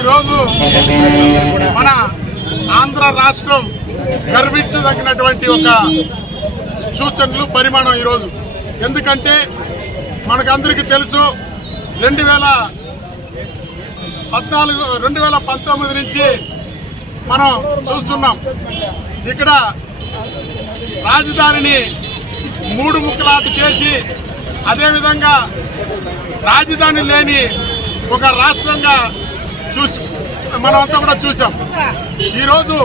ఈరోజు మన ఆంధ్ర రాష్ట్రం గర్వించదగినటువంటి ఒక సూచనలు పరిమాణం ఈరోజు. ఎందుకంటే మనకందరికీ తెలుసు 2019 నుంచి మనం చూస్తున్నాం. ఇక్కడ రాజధానిని మూడు ముక్కలాట చేసి అదేవిధంగా రాజధాని లేని ఒక రాష్ట్రంగా మనమంతా కూడా చూసాం. ఈరోజు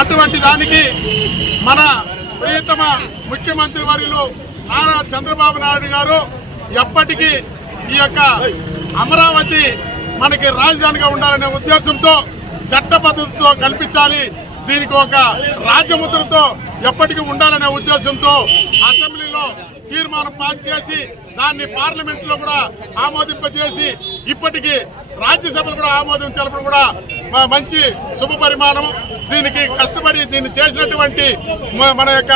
అటువంటి దానికి మన ప్రియతమ ముఖ్యమంత్రి వర్యులు నారా చంద్రబాబు నాయుడు గారు ఎప్పటికీ ఈ యొక్క అమరావతి మనకి రాజధానిగా ఉండాలనే ఉద్దేశంతో చట్టబద్ధతతో కల్పించాలి, దీనికి ఒక రాజ్యముద్రతో ఎప్పటికీ ఉండాలనే ఉద్దేశంతో అసెంబ్లీలో తీర్మానం పాస్ చేసి దాన్ని పార్లమెంట్లో కూడా ఆమోదింపజేసి ఇప్పటికీ రాజ్యసభలో కూడా ఆమోదం తెలపడం కూడా మంచి శుభ పరిమాణం. దీనికి కష్టపడి దీన్ని చేసినటువంటి మన యొక్క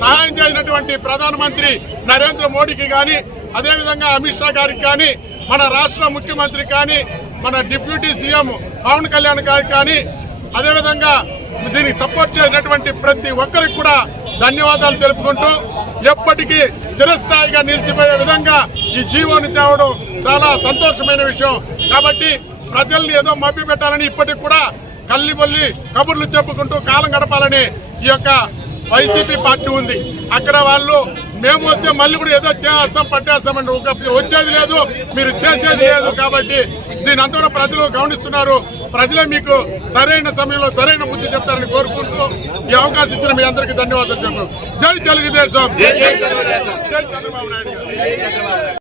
సహాయం చేసినటువంటి ప్రధానమంత్రి నరేంద్ర మోడీకి కానీ, అదేవిధంగా అమిత్ షా గారికి కానీ, మన రాష్ట్ర ముఖ్యమంత్రి కానీ, మన డిప్యూటీ సీఎం పవన్ కళ్యాణ్ గారికి కానీ, అదేవిధంగా దీనికి సపోర్ట్ చేసినటువంటి ప్రతి ఒక్కరికి కూడా ధన్యవాదాలు తెలుపుకుంటూ ఎప్పటికీ స్థిరస్థాయిగా నిలిచిపోయే విధంగా ఈ జీవోని తేవడం చాలా సంతోషమైన విషయం. కాబట్టి ప్రజల్ని ఏదో మభ్య పెట్టాలని ఇప్పటికి కూడా కల్లిబొల్లి కబుర్లు చెప్పుకుంటూ కాలం గడపాలని ఈ యొక్క వైసీపీ పార్టీ ఉంది. అక్కడ వాళ్ళు మేము వస్తే మళ్ళీ కూడా ఏదో చేస్తాం పట్టేస్తామండి, వచ్చేది లేదు, మీరు చేసేది లేదు. కాబట్టి దీని అంతా కూడా ప్రజలు గమనిస్తున్నారు. ప్రజలే మీకు సరైన సమయంలో సరైన బుద్ధి చెప్తారని కోరుకుంటూ ఈ అవకాశం ఇచ్చిన మీ అందరికీ ధన్యవాదాలు చెప్పారు. జై తెలుగుదేశం, జై చంద్రబాబు నాయుడు గారు.